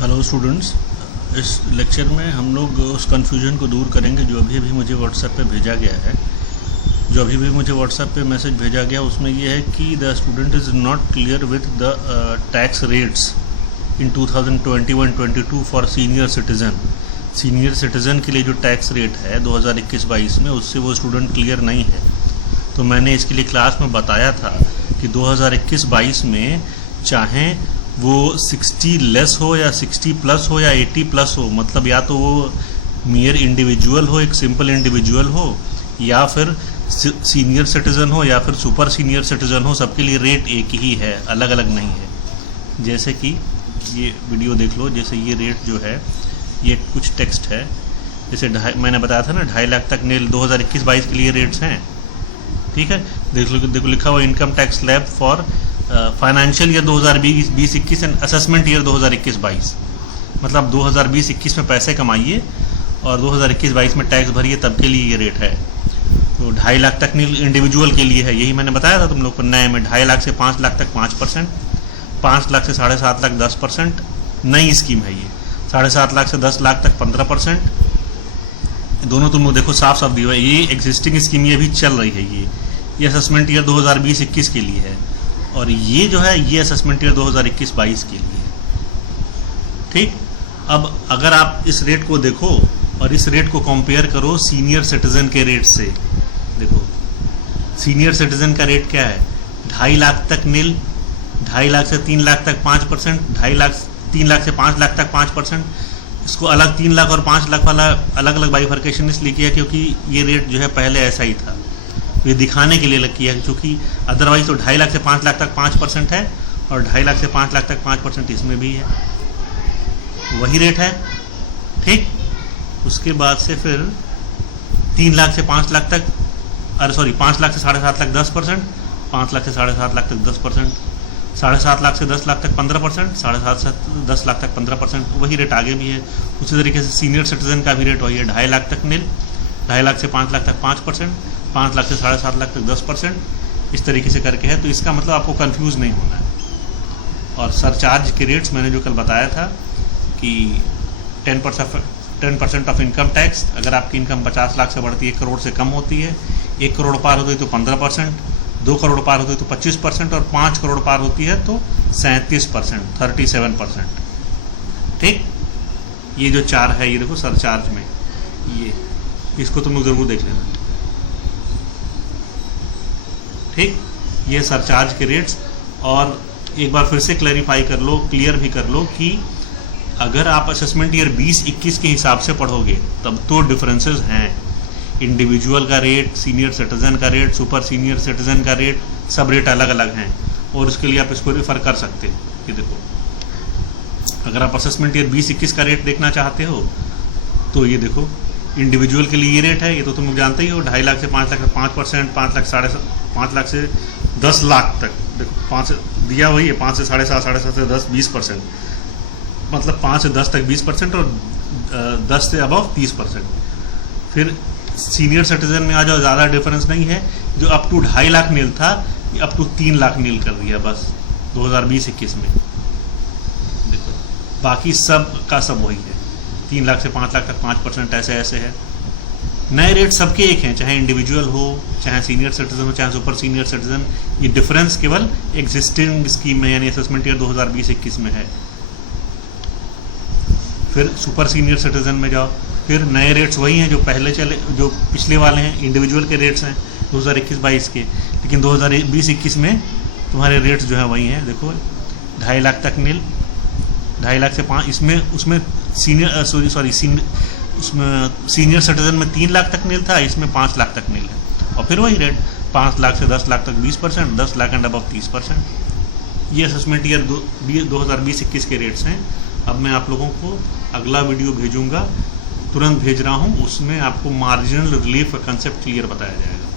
Hello students, इस lecture में हम लोग उस कन्फ्यूजन को दूर करेंगे जो अभी अभी मुझे व्हाट्सएप पे भेजा गया है। जो अभी भी मुझे व्हाट्सएप पे मैसेज भेजा गया उसमें ये है कि the student is not clear with the tax rates in 2021-22 for senior citizen. Senior citizen के लिए जो टैक्स रेट है 2021-22 में, उससे वो स्टूडेंट क्लियर नहीं है। तो मैंने इसके लिए क्लास में बताया था कि 2021-22 में चाहे वो 60 लेस हो या 60 प्लस हो या 80 प्लस हो, मतलब या तो वो मियर इंडिविजुअल हो, एक सिंपल इंडिविजुअल हो, या फिर सीनियर सिटीज़न हो, या फिर सुपर सीनियर सिटीज़न हो, सबके लिए रेट एक ही है, अलग अलग नहीं है। जैसे कि ये वीडियो देख लो, जैसे ये रेट जो है ये कुछ टेक्स्ट है, जैसे मैंने बताया था ना 2.5 लाख तक नील 2021-22 के लिए रेट्स हैं। ठीक है, देखो लिखा हुआ income tax slab for financial year 2020-21 and assessment year 2021-22, मतलब 2020-21 में पैसे कमाइए और 2021-22 में टैक्स भरिए, तब के लिए ये रेट है। तो 2.5 लाख तक इंडिविजुअल के लिए है, यही मैंने बताया था तुम लोग को नए में। 2.5 लाख से 5 लाख तक 5%, 5 लाख से 7.5 लाख 10%, नई स्कीम है ये। 7.5 लाख से 10 लाख तक 15%, दोनों तुम लोग देखो साफ साफ दिया है। ये एग्जिस्टिंग स्कीम ये भी चल रही है, ये असेसमेंट ईयर 2020-21 के लिए है, और ये जो है ये असेसमेंट ईयर 2021-22 के लिए। ठीक, अब अगर आप इस रेट को देखो और इस रेट को कंपेयर करो सीनियर सिटीजन के रेट से, देखो सीनियर सिटीजन का रेट क्या है, 2.5 लाख तक नील, 2.5 लाख से 3 लाख तक 5%, 3 लाख से 5 लाख तक 5%। इसको अलग 3 लाख और 5 लाख वाला अलग अलग बाइफर्केशन इसलिए किया क्योंकि ये रेट जो है पहले ऐसा ही था, तो ये दिखाने के लिए किया है, क्योंकि अदरवाइज तो 2.5 लाख से 5 लाख तक 5% है और 2.5 लाख से 5 लाख तक 5% इसमें भी है, वही रेट है। ठीक, उसके बाद से फिर 3 लाख से 5 लाख तक, 5 लाख से 7.5 लाख 10%, 5 लाख से 7.5 लाख तक 10%, 7.5 लाख से 10 लाख तक 15%, 7.5 से 10 लाख तक 15%, वही रेट आगे भी है। उसी तरीके से सीनियर सिटीजन का भी रेट वही है, 2.5 लाख तक नील, 2.5 लाख से 5 लाख तक 5%, 5 लाख से 7.5 लाख तक 10%, इस तरीके से करके है। तो इसका मतलब आपको कंफ्यूज नहीं होना है। और सरचार्ज के रेट्स मैंने जो कल बताया था कि 10% ऑफ इनकम टैक्स, अगर आपकी इनकम 50 लाख से बढ़ती है, 1 करोड़ से कम होती है, 1 करोड़ पार होती है तो 15%, 2 करोड़ पार होती है तो 25%, और 5 करोड़ पार होती है तो 37%, 37%। ठीक, ये जो 4 है ये देखो सरचार्ज में, ये इसको तुम लोग जरूर देख लेना। ठीक, ये सरचार्ज के रेट्स। और एक बार फिर से क्लैरिफाई कर लो, क्लियर भी कर लो कि अगर आप असेसमेंट ईयर 20-21 के हिसाब से पढ़ोगे तब तो डिफरेंसेस हैं। इंडिविजुअल का रेट, सीनियर सिटीजन का रेट, सुपर सीनियर सिटीजन का रेट, सब रेट अलग अलग हैं, और उसके लिए आप इसको रेफर कर सकते हो कि देखो अगर आप असेसमेंट ईयर 20-21 का रेट देखना चाहते हो तो ये देखो इंडिविजुअल के लिए ये रेट है, ये तो तुम लोग जानते ही हो, 2.5 लाख से 5 लाख तक 5%, 5 लाख से 10 लाख तक देखो 5 दिया वही है, 5 से 7.5, 7.5 से 10 20%, मतलब 5 से 10 तक 20% और 10 से अबव 30%। फिर सीनियर सिटीजन में आ जाओ, ज़्यादा डिफरेंस नहीं है, जो अप टू 2.5 लाख नील था ये अप टू 3 लाख नील कर दिया बस 2020-21 में। देखो बाकी सब का सब वही है, 3 लाख से 5 लाख तक 5%, ऐसे ऐसे है। नए रेट सबके एक हैं, चाहे इंडिविजुअल हो, चाहे सीनियर सिटीजन हो, चाहे सुपर सीनियर सिटीजन। ये डिफरेंस केवल एग्जिस्टिंग स्कीम में यानी असेसमेंट ईयर 2020-21 में है। फिर सुपर सीनियर सिटीजन में जाओ, फिर नए रेट्स वही हैं जो पहले चले, जो पिछले वाले हैं, इंडिविजुअल के रेट्स हैं 2021-22 के, लेकिन 2020-21 में तुम्हारे रेट्स जो हैं वही हैं। देखो 2.5 लाख तक नील, 2.5 लाख से 5, इसमें उसमें सीनियर सिटीजन में 3 लाख तक नील था, इसमें 5 लाख तक नील है, और फिर वही रेट 5 लाख से 10 लाख तक 20%, 10 लाख एंड अबव 30%। ये असेसमेंट ईयर 2020-21 के रेट्स हैं। अब मैं आप लोगों को अगला वीडियो भेजूंगा, तुरंत भेज रहा हूँ, उसमें आपको मार्जिनल रिलीफ का कंसेप्ट क्लियर बताया जाएगा।